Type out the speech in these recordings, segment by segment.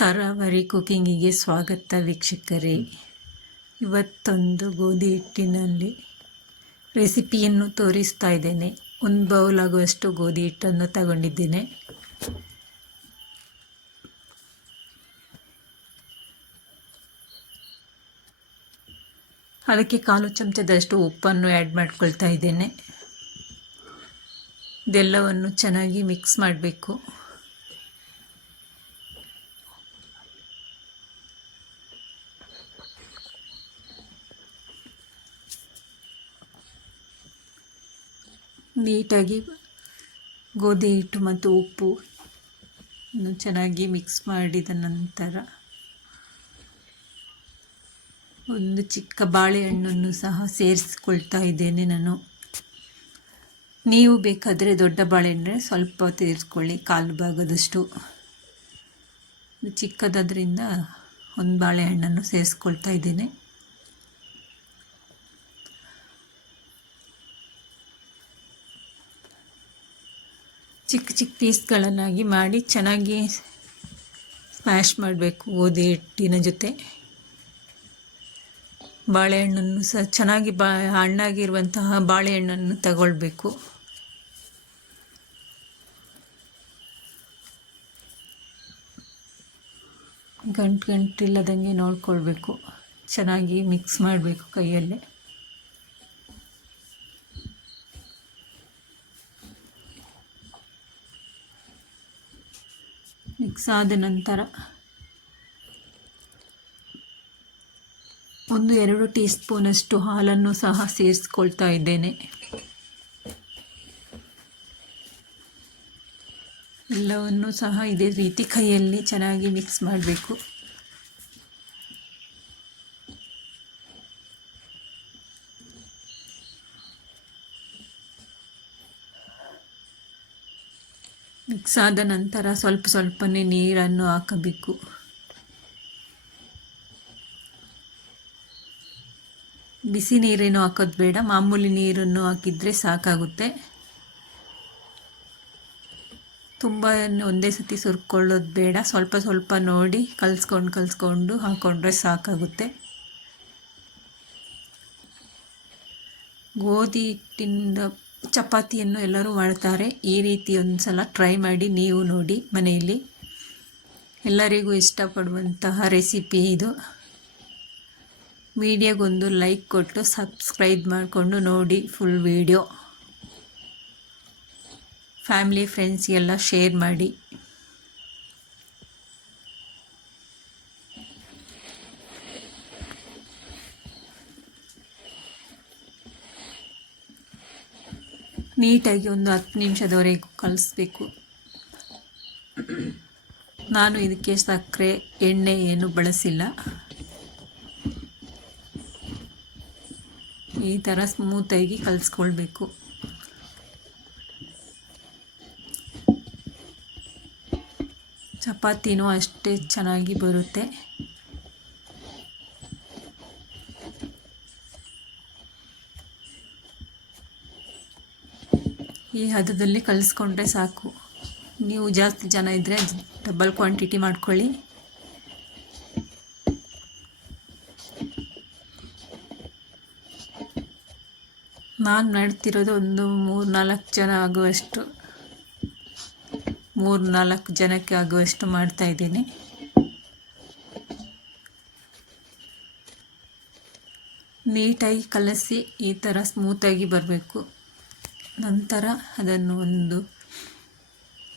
ತರಾವರಿ ಕುಕಿಂಗಿಗೆ ಸ್ವಾಗತ ವೀಕ್ಷಕರೇ. ಇವತ್ತೊಂದು ಗೋಧಿ ಹಿಟ್ಟಿನಲ್ಲಿ ರೆಸಿಪಿಯನ್ನು ತೋರಿಸ್ತಾ ಇದ್ದೇನೆ. ಒಂದು ಬೌಲ್ ಆಗುವಷ್ಟು ಗೋಧಿ ಹಿಟ್ಟನ್ನು ತಗೊಂಡಿದ್ದೇನೆ. ಅದಕ್ಕೆ 1/4 ಚಮಚದಷ್ಟು ಉಪ್ಪನ್ನು ಆ್ಯಡ್ ಮಾಡ್ಕೊಳ್ತಾ ಇದ್ದೇನೆ. ಇದೆಲ್ಲವನ್ನು ಚೆನ್ನಾಗಿ ಮಿಕ್ಸ್ ಮಾಡಬೇಕು. ನೀಟಾಗಿ ಗೋಧಿ ಹಿಟ್ಟು ಮತ್ತು ಉಪ್ಪು ಚೆನ್ನಾಗಿ ಮಿಕ್ಸ್ ಮಾಡಿದ ನಂತರ ಒಂದು ಚಿಕ್ಕ ಬಾಳೆಹಣ್ಣನ್ನು ಸಹ ಸೇರಿಸ್ಕೊಳ್ತಾ ಇದ್ದೇನೆ ನಾನು. ನೀವು ಬೇಕಾದರೆ ದೊಡ್ಡ ಬಾಳೆಹಣ್ಣು ಸ್ವಲ್ಪ ಸೇರಿಸ್ಕೊಳ್ಳಿ, 1/4 ಭಾಗದಷ್ಟು. ಚಿಕ್ಕದಾದ್ರಿಂದ ಒಂದು ಬಾಳೆಹಣ್ಣನ್ನು ಸೇರಿಸ್ಕೊಳ್ತಾ ಇದ್ದೇನೆ. ಚಿಕ್ಕ ಚಿಕ್ಕ ಪೀಸ್ಗಳನ್ನಾಗಿ ಮಾಡಿ ಚೆನ್ನಾಗಿ ಸ್ಮ್ಯಾಶ್ ಮಾಡಬೇಕು. ಗೋಧಿ ಹಿಟ್ಟಿನ ಜೊತೆ ಬಾಳೆಹಣ್ಣನ್ನು ಸಹ ಚೆನ್ನಾಗಿ ಹಣ್ಣಾಗಿರುವಂತಹ ಬಾಳೆಹಣ್ಣನ್ನು ತಗೊಳ್ಬೇಕು. ಗಂಟಿಲ್ಲದಂಗೆ ನೋಡ್ಕೊಳ್ಬೇಕು. ಚೆನ್ನಾಗಿ ಮಿಕ್ಸ್ ಮಾಡಬೇಕು ಕೈಯಲ್ಲೇ. ಮಿಕ್ಸ್ ಆದ ನಂತರ 1-2 ಟೀ ಸ್ಪೂನಷ್ಟು ಹಾಲನ್ನು ಸಹ ಸೇರಿಸ್ಕೊಳ್ತಾ ಇದ್ದೇನೆ. ಎಲ್ಲವನ್ನು ಸಹ ಇದೇ ರೀತಿ ಕೈಯಲ್ಲಿ ಚೆನ್ನಾಗಿ ಮಿಕ್ಸ್ ಮಾಡಬೇಕು. ಮಿಕ್ಸ್ ಆದ ನಂತರ ಸ್ವಲ್ಪನೇ ನೀರನ್ನು ಹಾಕಬೇಕು. ಬಿಸಿ ನೀರೇನು ಹಾಕೋದು ಬೇಡ, ಮಾಮೂಲಿ ನೀರನ್ನು ಹಾಕಿದರೆ ಸಾಕಾಗುತ್ತೆ. ತುಂಬ ಒಂದೇ ಸತಿ ಸುರ್ಕೊಳ್ಳೋದು ಬೇಡ, ಸ್ವಲ್ಪ ನೋಡಿ ಕಲಿಸ್ಕೊಂಡು ಹಾಕ್ಕೊಂಡ್ರೆ ಸಾಕಾಗುತ್ತೆ. ಗೋಧಿ ಹಿಟ್ಟಿಂದ ಚಪಾತಿಯನ್ನು ಎಲ್ಲರೂ ಮಾಡ್ತಾರೆ. ಈ ರೀತಿ ಒಂದು ಸಲ ಟ್ರೈ ಮಾಡಿ ನೀವು ನೋಡಿ ಮನೆಯಲ್ಲಿ. ಎಲ್ಲರಿಗೂ ಇಷ್ಟಪಡುವಂತಹ ರೆಸಿಪಿ ಇದು. ವಿಡಿಯೋಗೊಂದು ಲೈಕ್ ಕೊಟ್ಟು ಸಬ್ಸ್ಕ್ರೈಬ್ ಮಾಡಿಕೊಂಡು ನೋಡಿ ಫುಲ್ ವಿಡಿಯೋ. ಫ್ಯಾಮಿಲಿ ಫ್ರೆಂಡ್ಸ್ಗೆಲ್ಲ ಶೇರ್ ಮಾಡಿ. ನೀಟಾಗಿ ಒಂದು 10 ನಿಮಿಷದವರೆಗೂ ಕಲಿಸ್ಬೇಕು. ನಾನು ಇದಕ್ಕೆ ಸಕ್ಕರೆ ಎಣ್ಣೆ ಏನು ಬಳಸಿಲ್ಲ. ಈ ಥರ ಸ್ಮೂತಾಗಿ ಕಲಿಸ್ಕೊಳ್ಬೇಕು. ಚಪಾತಿನೂ ಅಷ್ಟೇ ಚೆನ್ನಾಗಿ ಬರುತ್ತೆ. ಈ ಹದದಲ್ಲಿ ಕಲಿಸ್ಕೊಂಡ್ರೆ ಸಾಕು. ನೀವು ಜಾಸ್ತಿ ಜನ ಇದ್ದರೆ ಡಬಲ್ ಕ್ವಾಂಟಿಟಿ ಮಾಡ್ಕೊಳ್ಳಿ. ನಾನು ಮಾಡ್ತಿರೋದು ಒಂದು 3-4 ಜನ ಆಗುವಷ್ಟು, 3-4 ಜನಕ್ಕೆ ಆಗುವಷ್ಟು ಮಾಡ್ತಾಯಿದ್ದೀನಿ. ನೀಟಾಗಿ ಕಲಸಿ ಈ ಥರ ಸ್ಮೂತಾಗಿ ಬರಬೇಕು. ನಂತರ ಅದನ್ನು ಒಂದು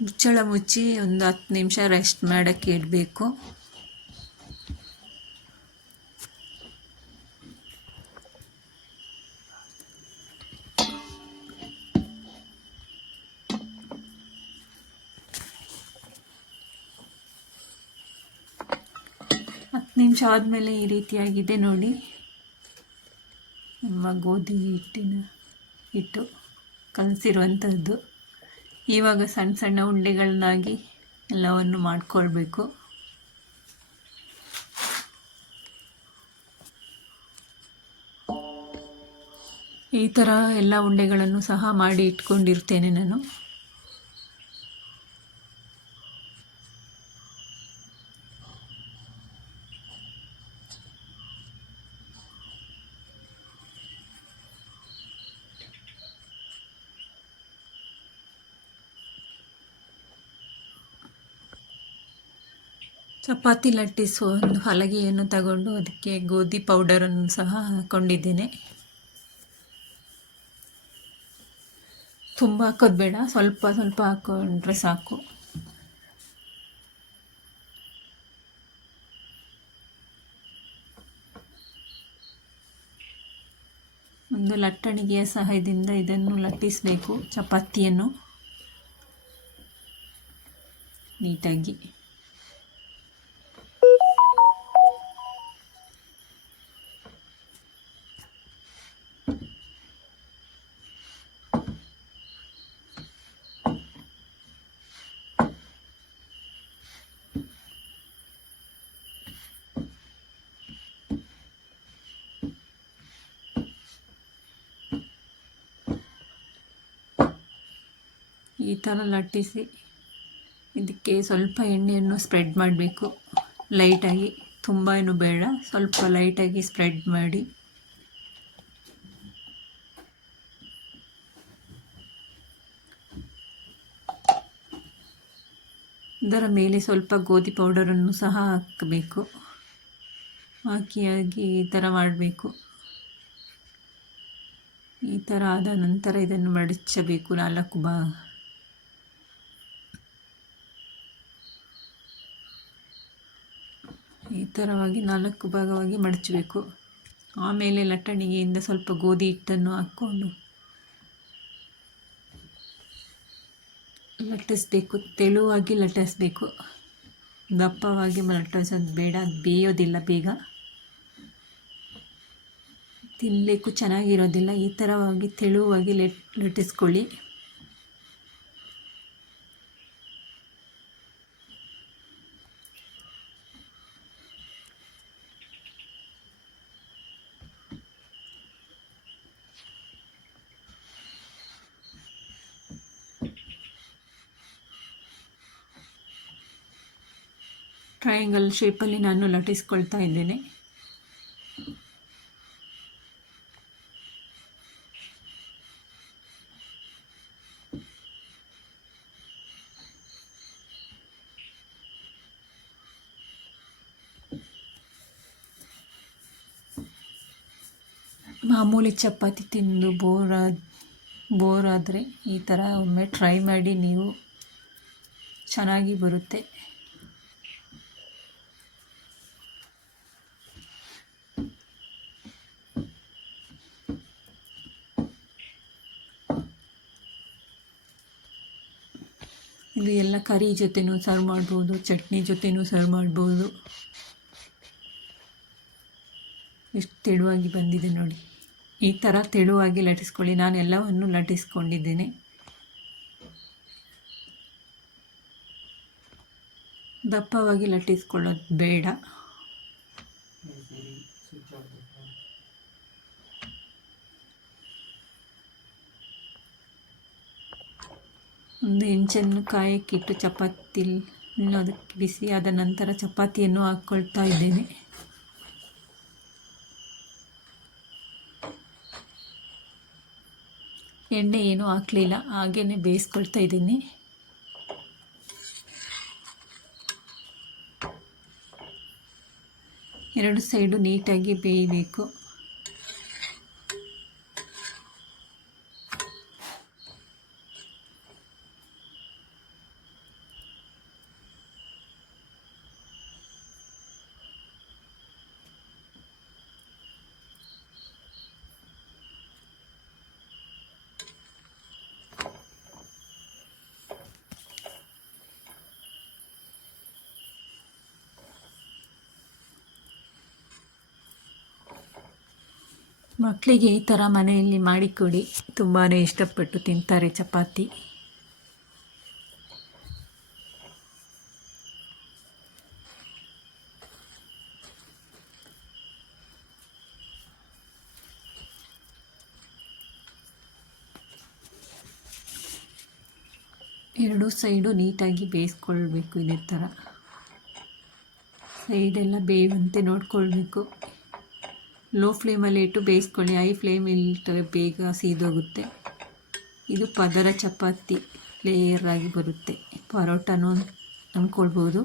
ಮುಚ್ಚಳ ಮುಚ್ಚಿ ಒಂದು 10 ನಿಮಿಷ ರೆಸ್ಟ್ ಮಾಡೋಕ್ಕೆ ಇಡಬೇಕು. ನಿಮಿಷ ಆದಮೇಲೆ ಈ ರೀತಿಯಾಗಿದೆ ನೋಡಿ ನಮ್ಮ ಗೋಧಿ ಹಿಟ್ಟು ಕಲಸಿರುವಂಥದ್ದು. ಇವಾಗ ಸಣ್ಣ ಉಂಡೆಗಳನ್ನಾಗಿ ಎಲ್ಲವನ್ನು ಮಾಡಿಕೊಳ್ಬೇಕು. ಈ ಥರ ಎಲ್ಲ ಉಂಡೆಗಳನ್ನು ಸಹ ಮಾಡಿ ಇಟ್ಕೊಂಡಿರ್ತೇನೆ ನಾನು. ಚಪಾತಿ ಲಟ್ಟಿಸುವ ಒಂದು ಹಲಗೆಯನ್ನು ತಗೊಂಡು ಅದಕ್ಕೆ ಗೋಧಿ ಪೌಡರನ್ನು ಸಹ ಹಾಕ್ಕೊಂಡಿದ್ದೇನೆ. ತುಂಬ ಹಾಕೋದು ಬೇಡ, ಸ್ವಲ್ಪ ಸ್ವಲ್ಪ ಹಾಕ್ಕೊಂಡ್ರೆ ಸಾಕು. ಒಂದು ಲಟ್ಟಣಿಗೆಯ ಸಹಾಯದಿಂದ ಇದನ್ನು ಲಟ್ಟಿಸಬೇಕು, ಚಪಾತಿಯನ್ನು ನೀಟಾಗಿ. ಈ ಥರ ಲಟ್ಟಿಸಿ ಇದಕ್ಕೆ ಸ್ವಲ್ಪ ಎಣ್ಣೆಯನ್ನು ಸ್ಪ್ರೆಡ್ ಮಾಡಬೇಕು ಲೈಟಾಗಿ, ತುಂಬ ಏನು ಬೇಡ, ಸ್ವಲ್ಪ ಲೈಟಾಗಿ ಸ್ಪ್ರೆಡ್ ಮಾಡಿ. ಇದರ ಮೇಲೆ ಸ್ವಲ್ಪ ಗೋಧಿ ಪೌಡರನ್ನು ಸಹ ಹಾಕಬೇಕು. ಹಾಕಿ ಈ ಥರ ಮಾಡಬೇಕು. ಈ ಥರ ಆದ ನಂತರ ಇದನ್ನು ಮಡಚಬೇಕು 4 ಭಾಗ. ಈ ಥರವಾಗಿ 4 ಭಾಗವಾಗಿ ಮಡಚಬೇಕು. ಆಮೇಲೆ ಲಟ್ಟಣಿಗೆಯಿಂದ ಸ್ವಲ್ಪ ಗೋಧಿ ಹಿಟ್ಟನ್ನು ಹಾಕ್ಕೊಂಡು ಲಟ್ಟಿಸಬೇಕು. ತೆಳುವಾಗಿ ಲಟ್ಟಿಸಬೇಕು, ದಪ್ಪವಾಗಿ ಲಟ್ಟಿಸೋದು ಬೇಡ, ಅದು ಬೇಯೋದಿಲ್ಲ ಬೇಗ, ತಿನ್ನಲಿಕ್ಕೂ ಚೆನ್ನಾಗಿರೋದಿಲ್ಲ. ಈ ಥರವಾಗಿ ತೆಳುವಾಗಿ ಲಟ್ಟಿಸ್ಕೊಳ್ಳಿ. ಟ್ರಯಾಂಗಲ್ ಶೇಪಲ್ಲಿ ನಾನು ಲಟ್ಟಿಸ್ಕೊಳ್ತಾ ಇದ್ದೇನೆ. ಮಾಮೂಲಿ ಚಪಾತಿ ತಿಂದು ಬೋರ್ ಆದರೆ ಈ ಥರ ಒಮ್ಮೆ ಟ್ರೈ ಮಾಡಿ, ನೀವು ಚೆನ್ನಾಗಿ ಬರುತ್ತೆ. ಇದು ಎಲ್ಲ ಕರಿ ಜೊತೆನೂ ಸರ್ವ್ ಮಾಡ್ಬೋದು, ಚಟ್ನಿ ಜೊತೆನೂ ಸರ್ವ್ ಮಾಡ್ಬೋದು. ಎಷ್ಟು ತೆಳುವಾಗಿ ಬಂದಿದೆ ನೋಡಿ. ಈ ಥರ ತೆಳುವಾಗಿ ಲಟ್ಟಿಸ್ಕೊಳ್ಳಿ. ನಾನು ಎಲ್ಲವನ್ನು ಲಟ್ಟಿಸ್ಕೊಂಡಿದ್ದೇನೆ. ದಪ್ಪವಾಗಿ ಲಟ್ಟಿಸ್ಕೊಳ್ಳೋದು ಬೇಡ. ಒಂದು ಹೆಂಚನ್ನು ಕಾಯಕ್ಕಿಟ್ಟು ಚಪಾತಿ ಅದಕ್ಕೆ ಬಿಸಿ ಆದ ನಂತರ ಚಪಾತಿಯನ್ನು ಹಾಕ್ಕೊಳ್ತಾ ಇದ್ದೇನೆ. ಎಣ್ಣೆ ಏನೂ ಹಾಕಲಿಲ್ಲ, ಹಾಗೇ ಬೇಯಿಸ್ಕೊಳ್ತಾ ಇದ್ದೀನಿ. ಎರಡು ಸೈಡು ನೀಟಾಗಿ ಬೇಯಬೇಕು. ಮಕ್ಕಳಿಗೆ ಈ ಥರ ಮನೆಯಲ್ಲಿ ಮಾಡಿಕೊಡಿ, ತುಂಬಾ ಇಷ್ಟಪಟ್ಟು ತಿಂತಾರೆ ಚಪಾತಿ. ಎರಡು ಸೈಡು ನೀಟಾಗಿ ಬೇಯಿಸ್ಕೊಳ್ಬೇಕು. ಇದೇ ಥರ ಸೈಡೆಲ್ಲ ಬೇಯುವಂತೆ ನೋಡ್ಕೊಳ್ಬೇಕು. ಲೋ ಫ್ಲೇಮಲ್ಲಿ ಇಟ್ಟು ಬೇಯಿಸ್ಕೊಳ್ಳಿ, ಹೈ ಫ್ಲೇಮಲ್ಲಿ ಇಟ್ಟರೆ ಬೇಗ ಸೀದೋಗುತ್ತೆ. ಇದು ಪದರ ಚಪಾತಿ ಲೇಯರ್ ಆಗಿ ಬರುತ್ತೆ, ಪರೋಟನೂ ಅಂದ್ಕೊಳ್ಬೋದು.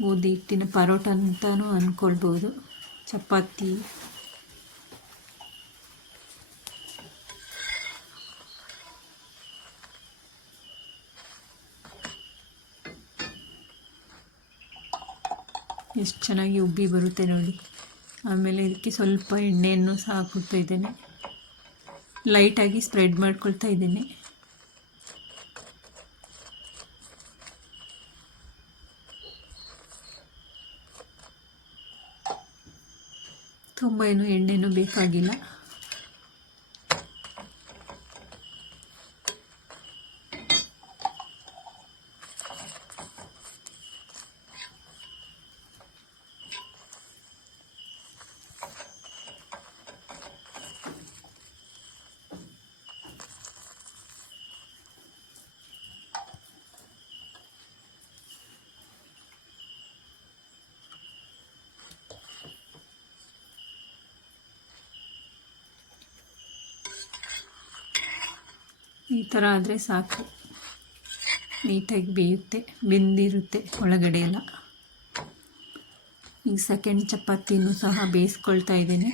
ಗೋಧಿ ಹಿಟ್ಟಿನ ಪರೋಟ ಅಂತಲೂ ಅಂದ್ಕೊಳ್ಬೋದು. ಚಪಾತಿ ಎಷ್ಟು ಚೆನ್ನಾಗಿ ಉಬ್ಬಿ ಬರುತ್ತೆ ನೋಡಿ. ಆಮೇಲೆ ಇದಕ್ಕೆ ಸ್ವಲ್ಪ ಎಣ್ಣೆಯನ್ನು ಸಹ ಹಾಕ್ಕೊಳ್ತಾ ಇದ್ದೇನೆ. ಲೈಟಾಗಿ ಸ್ಪ್ರೆಡ್ ಮಾಡ್ಕೊಳ್ತಾ ಇದ್ದೇನೆ. ತುಂಬ ಏನು ಎಣ್ಣೆನೂ ಬೇಕಾಗಿಲ್ಲ. ಈ ಥರ ಆದರೆ ಸಾಕು, ನೀಟಾಗಿ ಬೇಯುತ್ತೆ, ಬೆಂದಿರುತ್ತೆ ಒಳಗಡೆ ಎಲ್ಲ. ಈಗ ಸೆಕೆಂಡ್ ಚಪಾತಿನೂ ಸಹ ಬೇಯಿಸ್ಕೊಳ್ತಾ ಇದ್ದೇನೆ.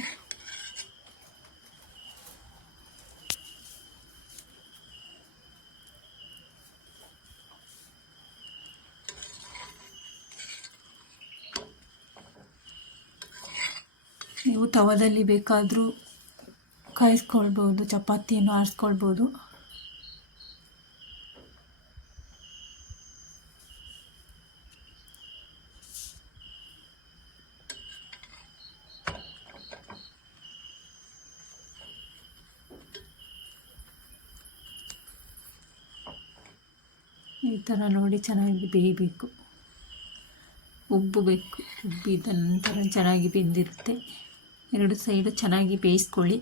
ನೀವು ತವದಲ್ಲಿ ಬೇಕಾದರೂ ಕಾಯಿಸ್ಕೊಳ್ಬೋದು, ಚಪಾತಿಯನ್ನು ಆರಿಸ್ಕೊಳ್ಬೋದು. ಈ ಥರ ನೋಡಿ ಚೆನ್ನಾಗಿ ಬೇಯಬೇಕು, ಉಬ್ಬಬೇಕು. ಉಬ್ಬಿದ ನಂತರ ಚೆನ್ನಾಗಿ ಬೆಂದಿರುತ್ತೆ. ಎರಡು ಸೈಡು ಚೆನ್ನಾಗಿ ಬೇಯಿಸ್ಕೊಳ್ಳಿ.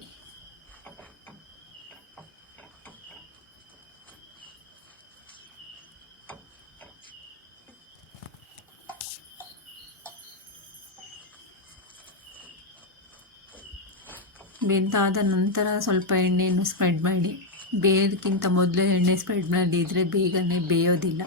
ಬೆಂದಾದ ನಂತರ ಸ್ವಲ್ಪ ಎಣ್ಣೆಯನ್ನು ಸ್ಪ್ರೆಡ್ ಮಾಡಿ. ಬೇಯೋದಕ್ಕಿಂತ ಮೊದಲು ಎಣ್ಣೆ ಸ್ಪ್ರೆಡ್ ಮಾಡಿದರೆ ಬೇಗನೆ ಬೇಯೋದಿಲ್ಲ.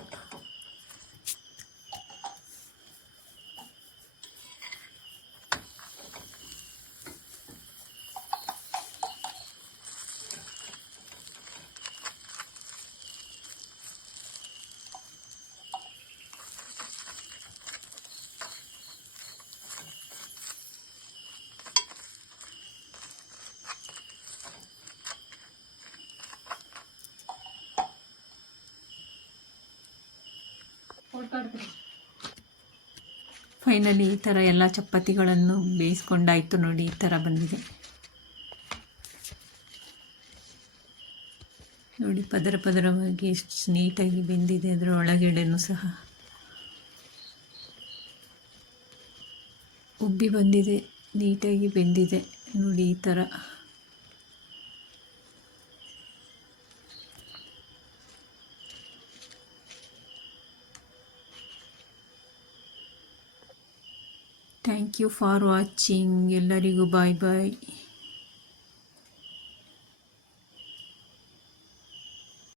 ಫೈನಲಿ ಈ ಥರ ಎಲ್ಲ ಚಪಾತಿಗಳನ್ನು ಬೇಯಿಸ್ಕೊಂಡಾಯಿತು ನೋಡಿ. ಈ ಥರ ಬಂದಿದೆ ನೋಡಿ, ಪದರ ಪದರವಾಗಿ ಎಷ್ಟು ನೀಟಾಗಿ ಬೆಂದಿದೆ. ಅದರ ಒಳಗಡೆನೂ ಸಹ ಉಬ್ಬಿ ಬಂದಿದೆ, ನೀಟಾಗಿ ಬೆಂದಿದೆ ನೋಡಿ. ಈ ಥರ ಥ್ಯಾಂಕ್ ಯು ಫಾರ್ ವಾಚಿಂಗ್. ಎಲ್ಲರಿಗೂ ಬಾಯ್ ಬಾಯ್.